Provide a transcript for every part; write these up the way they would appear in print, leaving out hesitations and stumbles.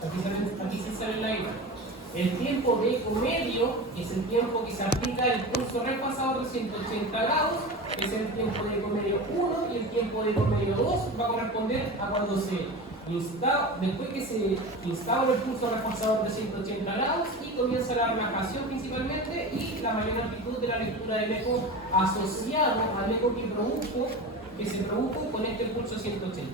Aquí se sale la I. El tiempo de eco medio es el tiempo que se aplica el pulso repasador de 180 grados, que es el tiempo de eco medio 1, y el tiempo de eco medio 2 va a corresponder a cuando después que se instaura el pulso repasador de 180 grados y comienza la relajación principalmente y la mayor amplitud de la lectura del eco asociado al eco que se produjo con este pulso 180.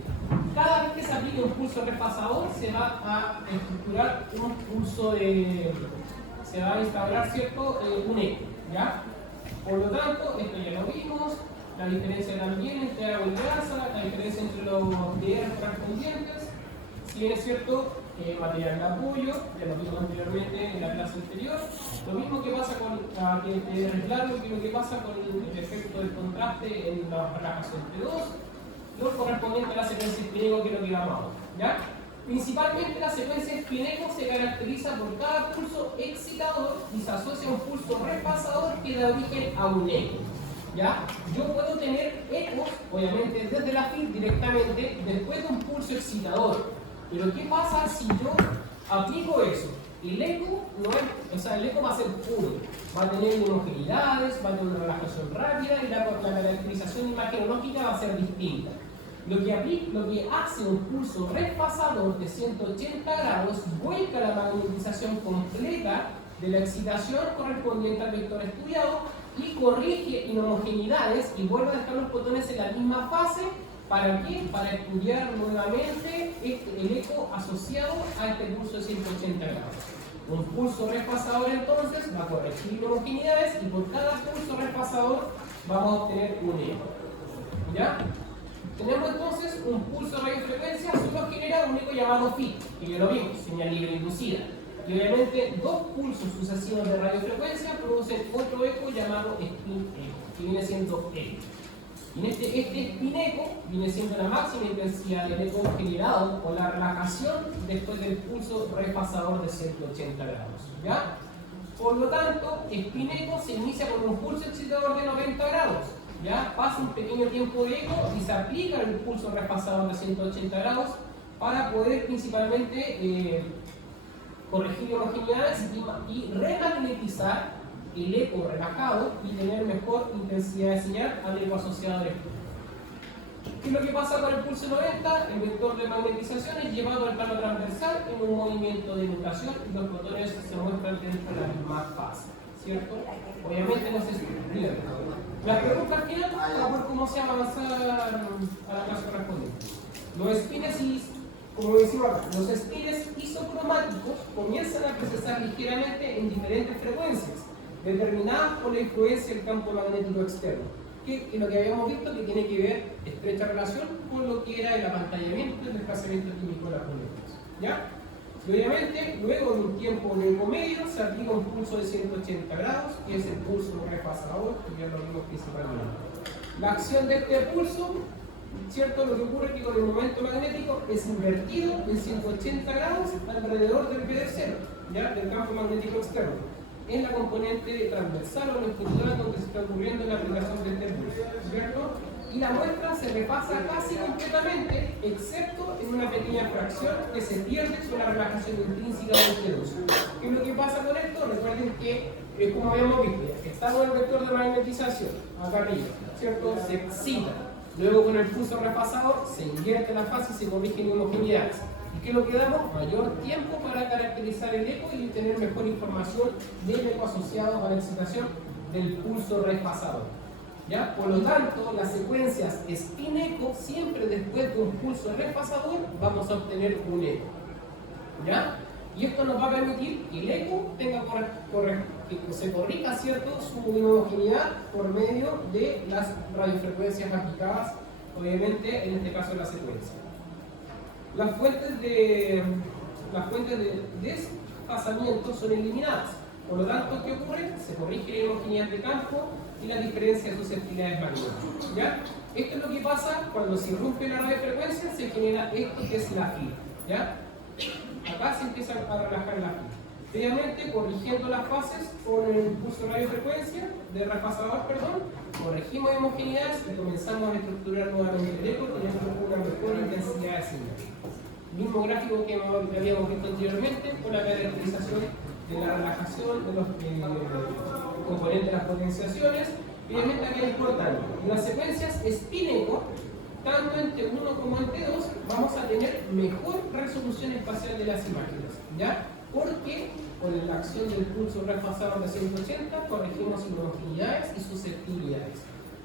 Cada vez que se aplique un pulso repasador se va a estructurar un pulso se va a instaurar, ¿cierto? Un eco, ¿ya? Por lo tanto, esto ya lo vimos, la diferencia también entre agua y grasa, la diferencia entre los DR correspondientes, si bien es cierto, material de apoyo, ya lo vimos anteriormente en la clase anterior, lo mismo que pasa con lo que pasa con el efecto del contraste en la relajación T2, lo correspondiente a la secuencia Spineco, que es lo que vamos a ver, ¿ya? Principalmente la secuencia Spineco se caracteriza por cada pulso excitador y se asocia a un pulso repasador que da origen a un eco, ¿ya? Yo puedo tener ecos, obviamente desde la FIT directamente, después de un pulso excitador, pero ¿qué pasa si yo aplico eso? El eco no es, el eco va a ser puro, va a tener homogeneidades, va a tener una relajación rápida y la caracterización imagenológica va a ser distinta. Lo que hace un pulso repasador de 180 grados vuelca la magnetización completa de la excitación correspondiente al vector estudiado y corrige inhomogeneidades y vuelve a dejar los fotones en la misma fase. ¿Para qué? Para estudiar nuevamente el eco asociado a este pulso de 180 grados. Un pulso repasador entonces va a corregir inhomogeneidades y por cada pulso repasador vamos a obtener un eco. ¿Ya? Tenemos entonces un pulso de radiofrecuencia, solo genera un eco llamado FIT, que ya lo vimos, señal libre inducida. Y obviamente dos pulsos sucesivos de radiofrecuencia producen otro eco llamado spin eco, que viene siendo eco. Y este spin eco viene siendo la máxima intensidad del eco generado con la relajación después del pulso repasador de 180 grados. ¿Ya? Por lo tanto, spin eco se inicia con un pulso excitador de 90 grados. ¿Ya? Pasa un pequeño tiempo de eco y se aplica el pulso repasador de 180 grados para poder principalmente corregir homogeneidades y remagnetizar el eco relajado y tener mejor intensidad de señal al eco asociado al eco. ¿Qué es lo que pasa con el pulso 90? El vector de magnetización es llevado al plano transversal en un movimiento de nutación y los fotones se muestran dentro de la misma fase, ¿cierto? Obviamente no se estudian. Las preguntas final para ver cómo se avanza a la clase correspondiente. Los spines, como decimos acá, los spines isocromáticos comienzan a procesar ligeramente en diferentes frecuencias, determinadas por la influencia del campo magnético externo, que es lo que habíamos visto que tiene que ver estrecha relación con lo que era el apantallamiento y el desplazamiento químico de las moléculas. ¿Ya? Y obviamente, luego de un tiempo de eco medio, se aplica un pulso de 180 grados, que es el pulso repasador, que ya lo vimos principalmente. La acción de este pulso, ¿cierto? Lo que ocurre es que con el momento magnético es invertido en 180 grados alrededor del PD0, ¿ya? Del campo magnético externo, en la componente transversal o longitudinal donde se está ocurriendo la aplicación de este pulso, ¿cierto? Y la muestra se repasa casi completamente, excepto en una pequeña fracción que se pierde con la relajación intrínseca del T2. ¿Qué es lo que pasa con esto? Recuerden que, como habíamos visto, estamos en el vector de magnetización, acá arriba, ¿cierto? Se excita. Luego con el pulso repasador se invierte la fase y se corrigen homogeneidades. ¿Y qué es lo que damos? Mayor tiempo para caracterizar el eco y tener mejor información del eco asociado a la excitación del pulso repasador. ¿Ya? Por lo tanto, las secuencias spin-eco, siempre después de un pulso repasador, vamos a obtener un eco. ¿Ya? Y esto nos va a permitir que el eco tenga que se corrija, ¿cierto?, su homogeneidad por medio de las radiofrecuencias aplicadas, obviamente, en este caso en la secuencia. Las fuentes de desfasamiento son eliminadas. Por lo tanto, ¿qué ocurre? Se corrige la homogeneidad de campo y la diferencia de susceptibilidades magnéticas. ¿Ya? Esto es lo que pasa cuando se irrumpe la radiofrecuencia, se genera esto que es la fila. ¿Ya? Acá se empieza a relajar la fila. Obviamente, corrigiendo las fases con el impulso de radiofrecuencia, de repasador, corregimos homogeneidades y comenzamos a estructurar nuevamente el eco teniendo una mejor intensidad de señal. mismo gráfico que habíamos visto anteriormente, con la caracterización de la relajación de los componentes de las potenciaciones. Finalmente, aquí es importante, en las secuencias spin-echo, tanto en T1 como en T2, vamos a tener mejor resolución espacial de las imágenes, ¿ya? Porque con la acción del pulso refasador de 180 corregimos inhomogeneidades y susceptibilidades.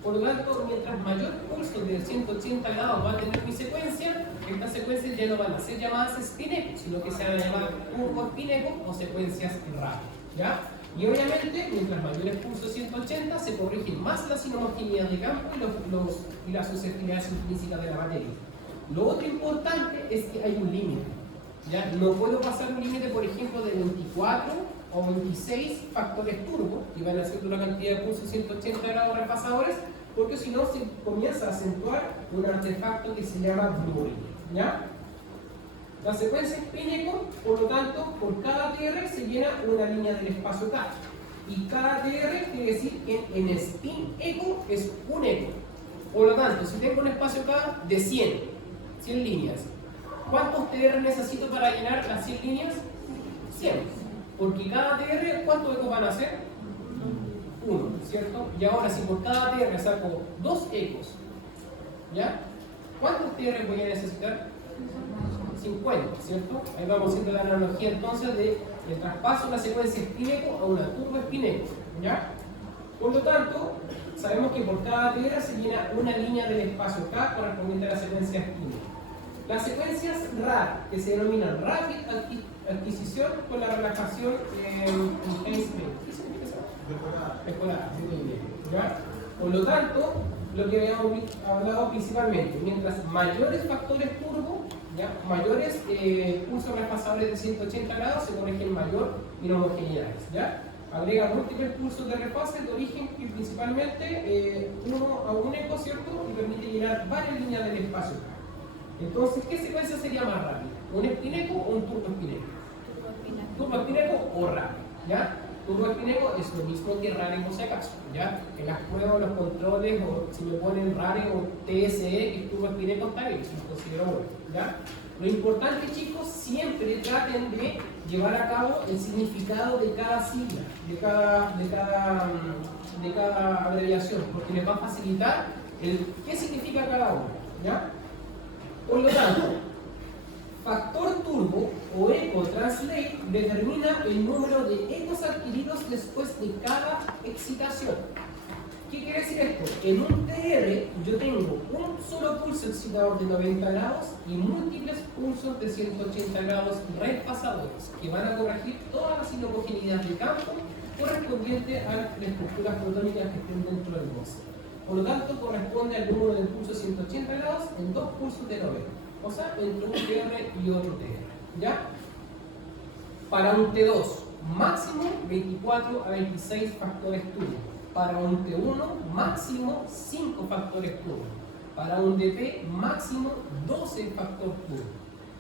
Por lo tanto, mientras mayor pulso de 180 grados va a tener mi secuencia, estas secuencias ya no van a ser llamadas spin-echo, sino que se van a llamar turbo spin-echo o secuencias rápidas, ¿ya? Y obviamente, mientras mayores pulsos 180, se corrigen más las inhomogeneidades de campo y las susceptibilidades intrínsecas de la materia. Lo otro importante es que hay un límite. ¿Ya? No puedo pasar un límite, por ejemplo, de 24 o 26 factores turbo, que van a ser una cantidad de pulsos 180 grados repasadores, porque si no se comienza a acentuar un artefacto que se llama blurring, ¿ya? La secuencia spin-echo, por lo tanto, por cada TR se llena una línea del espacio K. Y cada TR quiere decir que en spin-echo es un eco. Por lo tanto, si tengo un espacio K de 100 líneas, ¿cuántos TR necesito para llenar las 100 líneas? 100. Porque cada TR, ¿cuántos ecos van a hacer? 1, ¿cierto? Y ahora, si por cada TR saco 2 ecos, ¿ya? ¿Cuántos TR voy a necesitar? 50, ¿cierto? Ahí vamos haciendo la analogía entonces del traspaso de una secuencia spin-echo a una turbo spin-echo, ¿ya? Por lo tanto, sabemos que por cada TR se llena una línea del espacio K correspondiente a la secuencia spin-echo. Las secuencias RAR, que se denominan Rapid Adquisición con la relajación enhancement. ¿Qué significa eso? Mejorada. ¿Ya? Por lo tanto, lo que habíamos hablado principalmente, mientras mayores factores turbo, ¿ya? Mayores pulsos repasadores de 180 grados, se corrigen mayor inhomogeneidades, ¿ya? Agrega múltiples pulsos de repase de origen que principalmente uno a un eco, ¿cierto? Y permite llenar varias líneas del espacio. Entonces, ¿qué secuencia sería más rápida? ¿Un spin-echo o un turbo spin-echo? Turbo spin-echo o rápido, ¿ya? Turbo spin-echo es lo mismo que RARE por si acaso, ¿ya? En las pruebas, los controles, o si me ponen RARE o TSE, que es turbo spin-echo, está bien, si lo considero bueno, ¿ya? Lo importante, chicos, siempre traten de llevar a cabo el significado de cada sigla, de cada abreviación, porque les va a facilitar el qué significa cada uno, ¿ya? Por lo tanto, factor turbo o eco translate determina el número de ecos adquiridos después de cada excitación. ¿Qué quiere decir esto? En un TR yo tengo un solo pulso excitador de 90 grados y múltiples pulsos de 180 grados repasadores que van a corregir todas las inhomogeneidades de campo correspondientes a las estructuras protónicas que estén dentro del bosque. Por lo tanto, corresponde al número del pulso 180 grados en dos pulsos de 90. O sea, entre un TR y otro TR. ¿Ya? Para un T2, máximo 24 a 26 factores turbo. Para un T1, máximo 5 factores turbo. Para un DP, máximo 12 factores turbo.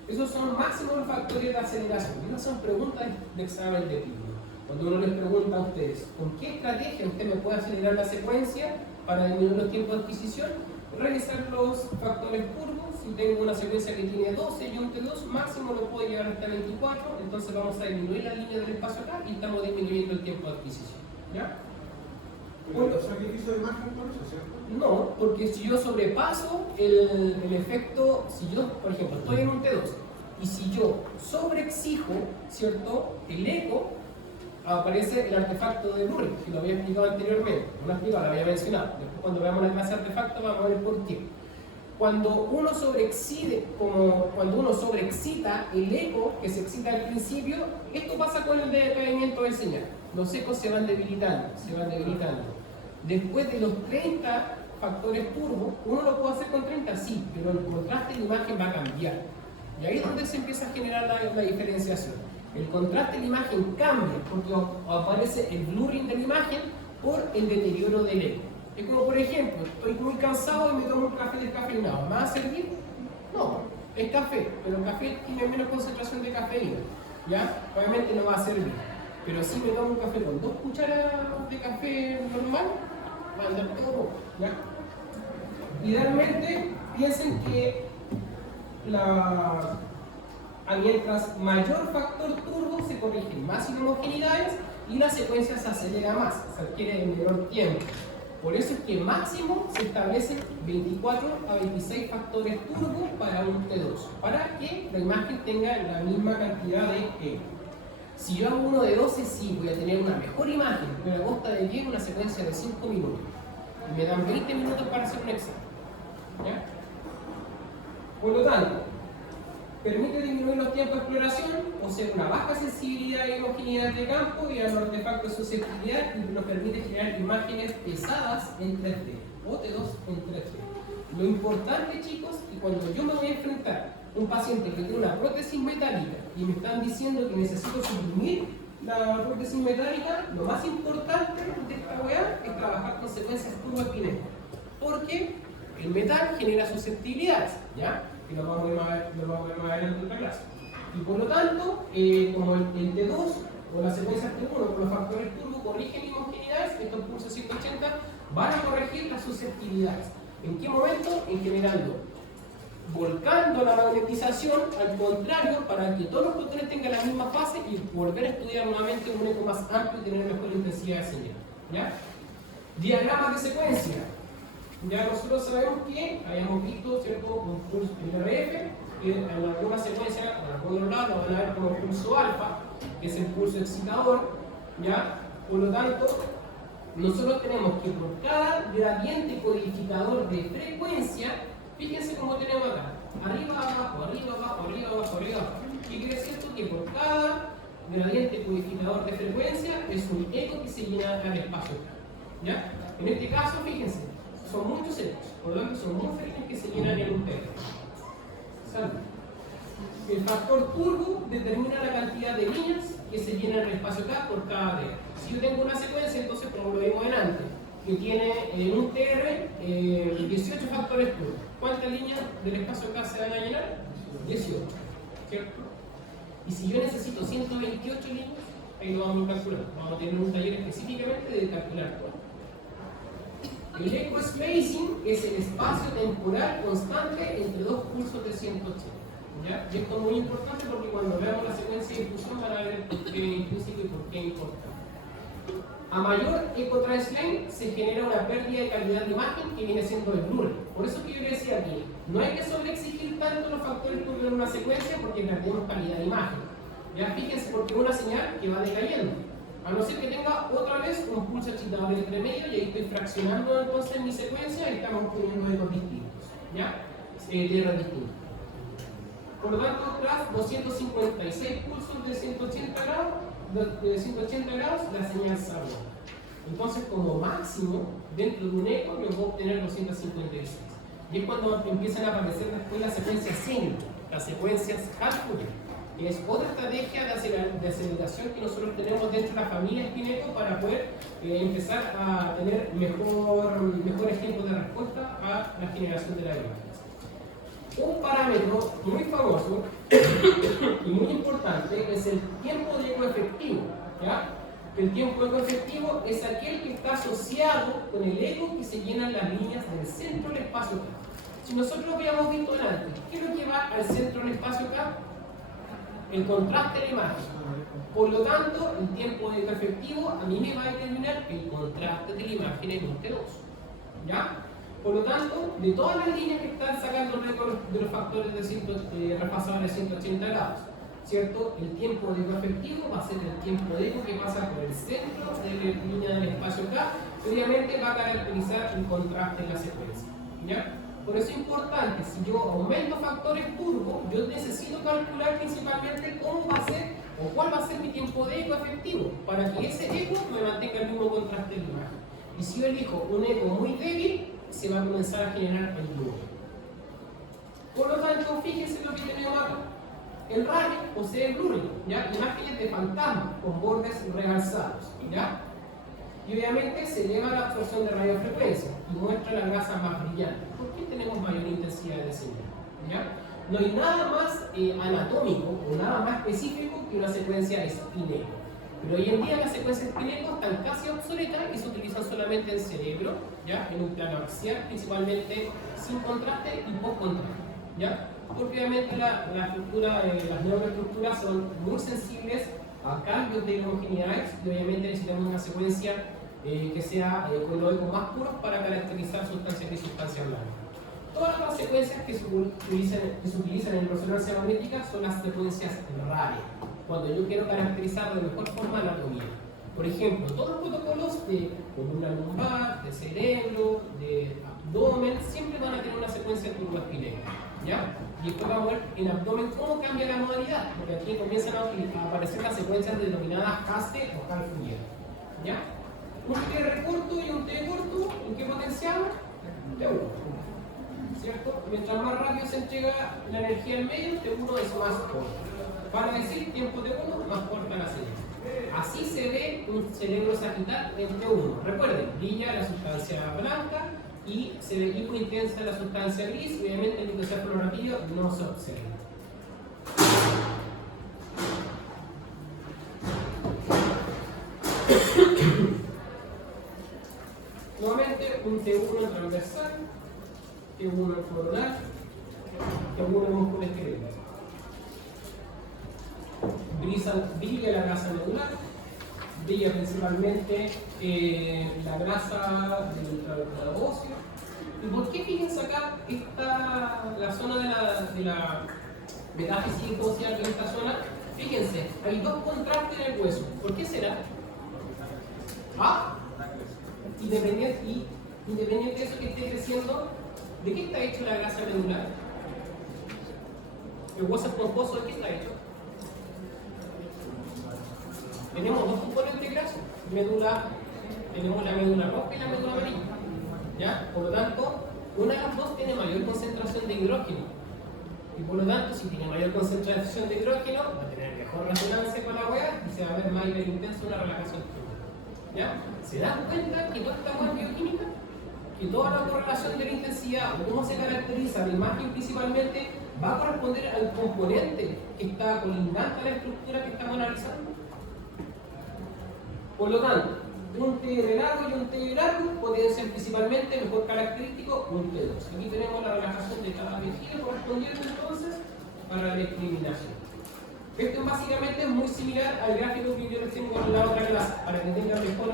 Esos son máximos factores de aceleración. Esas son preguntas de examen de título. Cuando uno les pregunta a ustedes, ¿con qué estrategia usted me puede acelerar la secuencia para disminuir los tiempos de adquisición? Revisar los factores turbo. Si tengo una secuencia que tiene 12 y un T2, máximo lo puedo llevar hasta 24, entonces vamos a disminuir la línea del espacio acá y estamos disminuyendo el tiempo de adquisición. ¿Ya? ¿Pero sacrificio de imagen por eso, cierto? No, porque si yo sobrepaso el efecto, si yo, por ejemplo, estoy en un T2 y si yo sobreexijo, ¿cierto?, el eco, aparece el artefacto de blurring, que lo había explicado anteriormente, no lo explicado, lo había mencionado. Después, cuando veamos la clase de artefacto, vamos a ver por qué. Cuando uno sobreexcita el eco que se excita al principio, esto pasa con el decaimiento del señal. Los ecos se van debilitando, Después de los 30 factores turbo, uno lo puede hacer con 30, sí, pero el contraste de la imagen va a cambiar. Y ahí es donde se empieza a generar la diferenciación. El contraste de la imagen cambia porque aparece el blurring de la imagen por el deterioro del eco. Es como, por ejemplo, estoy muy cansado y me tomo un café descafeinado. ¿Me va a servir? No, es café, pero el café tiene menos concentración de cafeína, ¿ya? Obviamente no va a servir. Pero si me tomo un café con 2 cucharadas de café normal, va a andar todo, ¿ya? Idealmente, piensen que a mientras mayor factor turbo se corrigen más inhomogeneidades y la secuencia se acelera más, se adquiere en menor tiempo. Por eso es que máximo se establecen 24 a 26 factores turbo para un T2, para que la imagen tenga la misma cantidad de eco. Si yo hago uno de 12, sí, voy a tener una mejor imagen, pero a costa de que una secuencia de 5 minutos. Y me dan 20 minutos para hacer un examen. ¿Ya? Por lo tanto, permite disminuir los tiempos de exploración, posee una baja sensibilidad y homogeneidad de campo y a los artefactos de susceptibilidad y nos permite generar imágenes pesadas en 3D o T2 en 3D. Lo importante, chicos, es que cuando yo me voy a enfrentar a un paciente que tiene una prótesis metálica y me están diciendo que necesito suprimir la prótesis metálica, lo más importante de esta weá es trabajar con secuencias turboespinecas, porque el metal genera susceptibilidades, ¿ya? Que lo vamos a ver más adelante en otra clase. Y por lo tanto, como el T2 o las secuencias T1 con los factores turbo corrigen inhomogeneidades, estos pulsos 180 van a corregir las susceptibilidades. ¿En qué momento? En generando, volcando la magnetización al contrario para que todos los fotones tengan la misma fase y volver a estudiar nuevamente un eco más amplio y tener mejor intensidad de señal. ¿Ya? Diagramas de secuencia. Ya nosotros sabemos que habíamos visto, ¿cierto?, un pulso en RF, que en alguna secuencia, en algunos lados lo van a ver como pulso alfa, que es el pulso excitador, ¿ya? Por lo tanto, nosotros tenemos que por cada gradiente codificador de frecuencia, fíjense cómo tenemos acá, arriba, abajo, arriba, abajo, arriba, abajo, arriba, abajo. ¿Qué quiere decir esto? Que por cada gradiente codificador de frecuencia es un eco que se llena al espacio. ¿Ya? En este caso, fíjense, son muchos ecos, por lo tanto son muchas líneas que se llenan en un terreno. El factor turbo determina la cantidad de líneas que se llenan en el espacio K por cada TR. Si yo tengo una secuencia, entonces como lo vimos delante, que tiene en un TR 18 factores turbo. ¿Cuántas líneas del espacio K se van a llenar? 18, ¿cierto? Y si yo necesito 128 líneas, ahí lo vamos a calcular. Vamos a tener un taller específicamente de calcular todo. El eco spacing es el espacio temporal constante entre dos pulsos de 180. ¿Ya? Y esto es muy importante porque cuando veamos la secuencia de difusión van a ver el porqué intrínseco y por qué importante. A mayor eco translate se genera una pérdida de calidad de imagen que viene siendo el blur. Por eso que yo le decía aquí, no hay que sobreexigir tanto los factores turbo en una secuencia porque perdemos calidad de imagen. Ya fíjense porque es una señal que va decayendo. A no ser que tenga otra vez un pulso excitador entre medio y ahí estoy fraccionando entonces mi secuencia y estamos poniendo ecos distintos. ¿Ya? Tierras distintas. Por lo tanto, tras 256 pulsos de 180 grados, la señal se abre. Entonces, como máximo, dentro de un eco, yo puedo obtener 256. Y es cuando empiezan a aparecer después las secuencias CENI, las secuencias Hartford, que es otra estrategia de aceleración que nosotros tenemos dentro de la familia Spineco para poder empezar a tener mejores tiempos de respuesta a la generación de la imagen. Un parámetro muy famoso y muy importante es el tiempo de eco efectivo. ¿Ya? El tiempo de eco efectivo es aquel que está asociado con el eco que se llenan las líneas del centro del espacio K. Si nosotros habíamos visto antes, ¿qué es lo que va al centro del espacio K? El contraste de la imagen. Por lo tanto, el tiempo de eco efectivo a mí me va a determinar el contraste de la imagen en un T2. ¿Ya? Por lo tanto, de todas las líneas que están sacando el récord de los factores de repasadores de 180 grados, ¿cierto? El tiempo de eco efectivo va a ser el tiempo de eco que pasa por el centro de la línea del espacio K, que obviamente va a caracterizar el contraste en la secuencia. ¿Ya? Por eso es importante, si yo aumento factores turbo, yo necesito calcular principalmente cómo va a ser o cuál va a ser mi tiempo de eco efectivo, para que ese eco me mantenga el mismo contraste de la imagen. Y si yo elijo un eco muy débil, se va a comenzar a generar el blur. Por lo tanto, fíjense lo que tenemos acá. El radio posee el blurring, ¿ya? Imágenes de fantasma con bordes realzados, ¿ya? Y obviamente se eleva la absorción de radiofrecuencia y muestra la grasa más brillante. ¿Por qué tenemos mayor intensidad de señal? ¿Ya? No hay nada más anatómico o nada más específico que una secuencia Spineco. Pero hoy en día las secuencias Spineco están casi obsoletas y se utilizan solamente en cerebro, ¿ya? En un plano axial, principalmente sin contraste y post contraste. ¿Ya? porque obviamente la estructura, las neuroestructuras son muy sensibles a cambios de homogeneidades y obviamente necesitamos una secuencia que sea con los ecos más puros para caracterizar sustancias gris y sustancias blancas. Todas las secuencias que se utilizan en resonancia magnética son las secuencias RARE, cuando yo quiero caracterizar de mejor forma la anatomía. Por ejemplo, todos los protocolos de columna lumbar, de cerebro, de abdomen, siempre van a tener una secuencia turboespinel, ¿ya? Y después vamos a ver en abdomen cómo cambia la modalidad, porque aquí comienzan a aparecer las secuencias denominadas CASTE o CAL-FOURIER, ¿ya? Un TR corto y un T corto, ¿en qué potencial? T1, ¿cierto? Mientras más rápido se entrega la energía al medio, T1 es más corto. Para decir tiempo T1, más corta la señal. Así se ve un cerebro sagital en T1. Recuerden, brilla la sustancia blanca y se ve hipointensa la sustancia gris, y obviamente el microcéfalo rápido no se observa. Nuevamente un T1 transversal, T1 coronal, T1 músculo esquelético. Brilla la grasa medular, brilla principalmente la grasa del trabeculario óseo. ¿Y por qué fíjense acá la zona de la metáfisis ósea en esta zona? Fíjense, hay dos contrastes en el hueso. ¿Por qué será? Independiente de eso que esté creciendo, ¿de qué está hecho la grasa medular? El hueso esponjoso, ¿de qué está hecho? Tenemos dos componentes grasos, tenemos la médula roja y la médula amarilla, ¿ya? Por lo tanto, una de las dos tiene mayor concentración de hidrógeno, y por lo tanto, si tiene mayor concentración de hidrógeno, va a tener mejor resonancia con la hueá y se va a ver más intensa una relajación química, ¿ya? ¿Se dan cuenta que toda esta hueá bioquímica, que toda la correlación de la intensidad o cómo se caracteriza la imagen principalmente va a corresponder al componente que está colindante a la estructura que estamos analizando? Por lo tanto, un TR largo y un T largo pueden ser principalmente mejor característico un T2. Aquí tenemos la relajación de cada tejido correspondiente entonces para la discriminación. Esto básicamente es muy similar al gráfico que yo les tengo en la otra clase, para que tengan mejor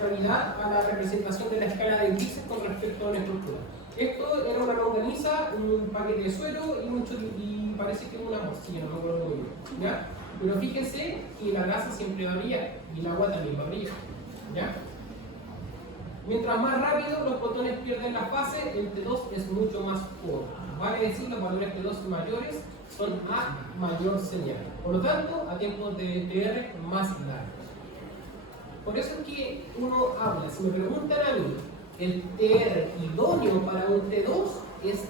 calidad a la representación de la escala de grises con respecto a una estructura. Esto era una longaniza, un paquete de suero y parece que una morcilla, no me acuerdo muy bien, ¿ya? Pero fíjense que la grasa siempre va a brillar y el agua también va a brillar, ¿ya? Mientras más rápido los protones pierden la fase, el T2 es mucho más corto. Vale decir, los valores T2 mayores son a mayor señal. Por lo tanto, a tiempos de TR más largos. Por eso es que uno habla, si me preguntan a mí, el TR idóneo para un T2 es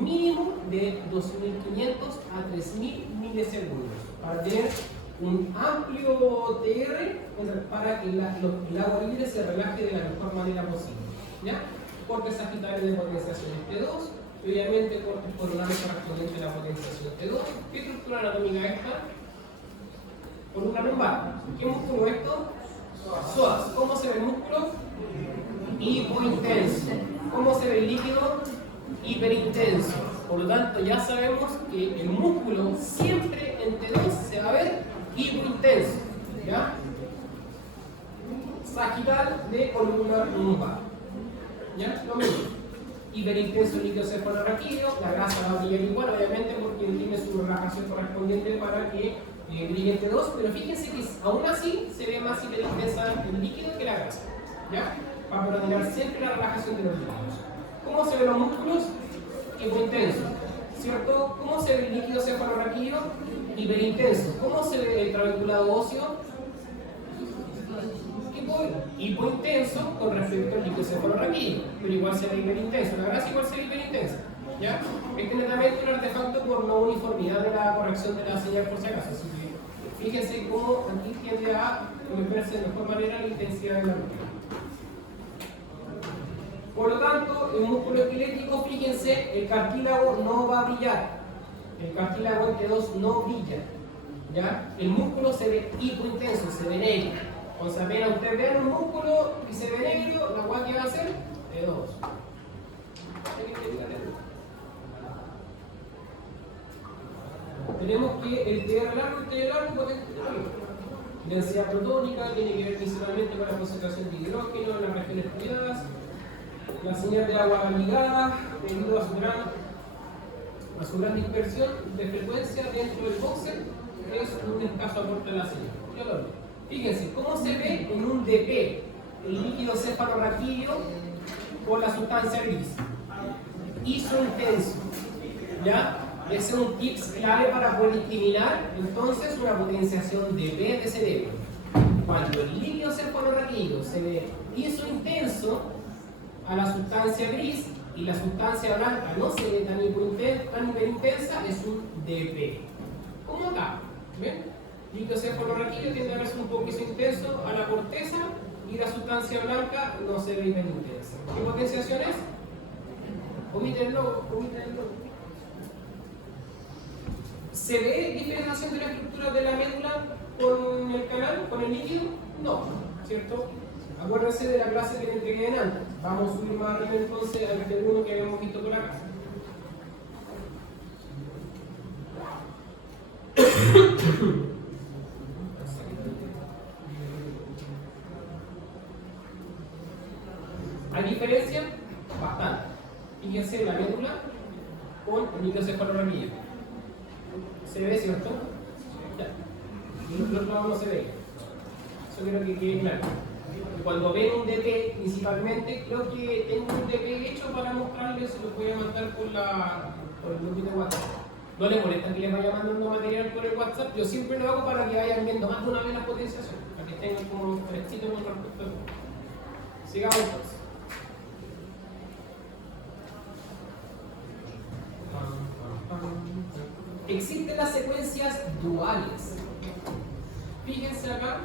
mínimo de 2500 a 3000 milisegundos para tener un amplio TR para que el agua libre se relaje de la mejor manera posible, ¿ya? Cortes sagitales de potenciación T2 y obviamente cortes coronales correspondientes a la potenciación T2. ¿Qué estructura anatómica es esta? Columna lumbar. ¿Qué músculo es esto? Psoas. ¿Cómo se ve el músculo? Hipointenso. ¿Cómo se ve el líquido? Hiperintenso. Por lo tanto, ya sabemos que el músculo siempre en T2 se va a ver hipointenso, ¿ya? Sagital de columna lumbar, ¿ya? Lo mismo. Hiperintenso líquido cefalorraquídeo, la grasa va a brillar igual, obviamente, porque tiene su relajación correspondiente para que brille en T2, pero fíjense que aún así se ve más hiperintensa el líquido que la grasa, ¿ya? Para proteger siempre la relajación de los líquidos. ¿Cómo se ven los músculos? Hipointenso, ¿cierto? ¿Cómo se ve el líquido cefalorraquídeo? Hiperintenso. ¿Cómo se ve el trabeculado óseo? Hipointenso con respecto al líquido cefalorraquídeo, pero igual se ve hiperintenso. La grasa igual se ve hiperintensa, ¿ya? Este es netamente un artefacto por no uniformidad de la corrección de la señal, por si acaso. Así que fíjense cómo aquí tiende a verse de mejor manera la intensidad de la luz. Por lo tanto, el músculo esquelético, fíjense, el cartílago no va a brillar. El cartílago en T2 no brilla, ¿ya? El músculo se ve hipointenso, se ve negro. Cuando se apenas ustedes ven un músculo y se ve negro, la cual que va a ser T2. tenemos que el TR largo, potente densidad protónica, tiene que ver principalmente con la concentración de hidrógeno en las regiones cuidadas, la señal de agua ligada debido a su gran dispersión de frecuencia dentro del boxer, es un escaso aporte a la señal. Fíjense, ¿cómo se ve en un DP el líquido cefalorraquídeo con la sustancia gris? Isointenso, ¿ya? Ese es un tips clave para poder discriminar entonces una potenciación de P de cerebro. Cuando el líquido cefalorraquídeo se ve isointenso a la sustancia gris y la sustancia blanca no se ve tan hiperintensa, es un DP. Como acá, ¿ven? El líquido cefalorraquídeo tiende a verse un poco isointenso a la corteza y la sustancia blanca no se ve hiperintensa. ¿Qué potenciación es? Omítenlo. ¿Se ve diferenciación de la estructura de la médula con el canal, con el líquido? No, ¿cierto? Acuérdense de la clase que les entregué en antes. Vamos a subir más arriba entonces al T1 que habíamos visto por acá. ¿Hay diferencia? Bastante. Fíjense la médula con el líquido cefalorraquídeo. ¿Se ve, cierto? Ya. Y el otro lado no se ve. Eso quiero que quede claro. Y cuando ven un DP, principalmente, creo que tengo un DP hecho para mostrarles, se los voy a mandar por el grupo de WhatsApp. No les molesta que les vaya mandando material por el WhatsApp, yo siempre lo hago para que vayan viendo más de una vez la potenciación, para que tengan como fresquito con respecto a eso. Sigamos pues. Existen las secuencias duales. Fíjense acá.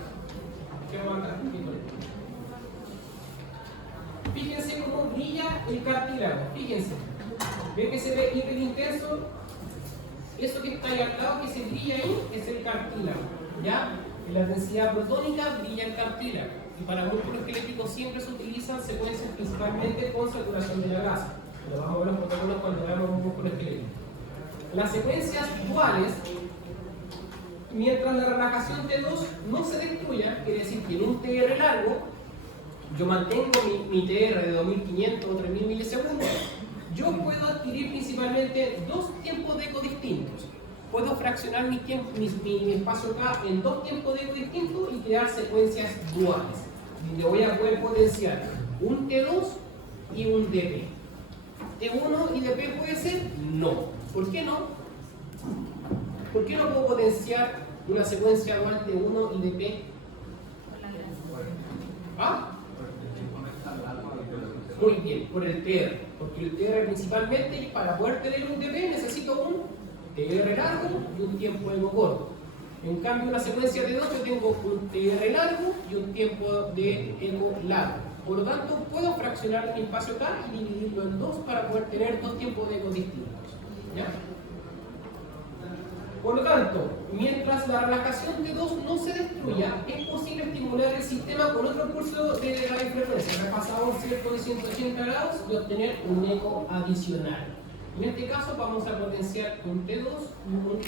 Fíjense cómo brilla el cartílago. Fíjense. ¿Ven que se ve hiperintenso? Eso que está ahí al lado, que se brilla ahí, es el cartílago. ¿Ya? En la densidad protónica brilla el cartílago. Y para músculos esqueléticos siempre se utilizan secuencias principalmente con saturación de la grasa. Lo vamos a ver los protocolos cuando veamos un músculo esquelético. Las secuencias duales, mientras la relajación T2 no se destruya, quiere decir que en un TR largo, yo mantengo mi TR de 2500 o 3000 milisegundos, yo puedo adquirir principalmente dos tiempos de eco distintos. Puedo fraccionar mi espacio acá en dos tiempos de eco distintos y crear secuencias duales. Y le voy a poder potenciar un T2 y un DP. ¿T1 y DP puede ser? No. ¿Por qué no? ¿Por qué no puedo potenciar una secuencia dual T1 y DP? ¿Ah? Muy bien, por el TR. Porque el TR principalmente, para poder tener un DP, necesito un TR largo y un tiempo de eco corto. En cambio, una secuencia de 2 yo tengo un TR largo y un tiempo de eco largo. Por lo tanto, puedo fraccionar mi espacio acá y dividirlo en dos para poder tener dos tiempos de eco distintos. ¿Ya? Por lo tanto, mientras la relajación de 2 no se destruya, es posible estimular el sistema con otro curso de radiofrecuencia, repasador cierto de 180 grados y obtener un eco adicional. En este caso vamos a potenciar un T2 y un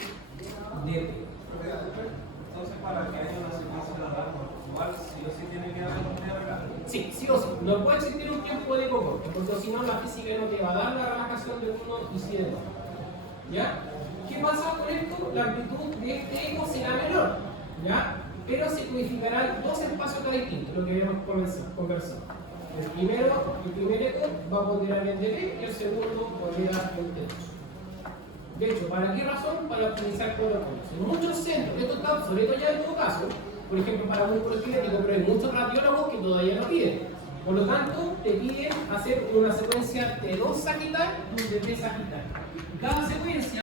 DP. Entonces, para que haya una secuencia de alarma igual, sí o sí tiene que haber un TR. Sí, sí o sí. No puede existir un tiempo de eco corto, porque si no la física no te va a dar la relajación de 1 y 7 de 2. ¿Ya? ¿Qué pasa con esto? La amplitud de este eco será menor, ¿ya? Pero se codificarán dos espacios acá distintos, lo que habíamos conversado. El primer eco va a ponderar el DP y el segundo pondera el T2. De hecho, ¿para qué razón? Para optimizar protocolos. En muchos centros, esto está obsoleto ya en todo caso, por ejemplo para músculo esquelético, pero hay muchos radiólogos que todavía lo piden. Por lo tanto, te piden hacer una secuencia T2 sagital y un DP sagital. Cada secuencia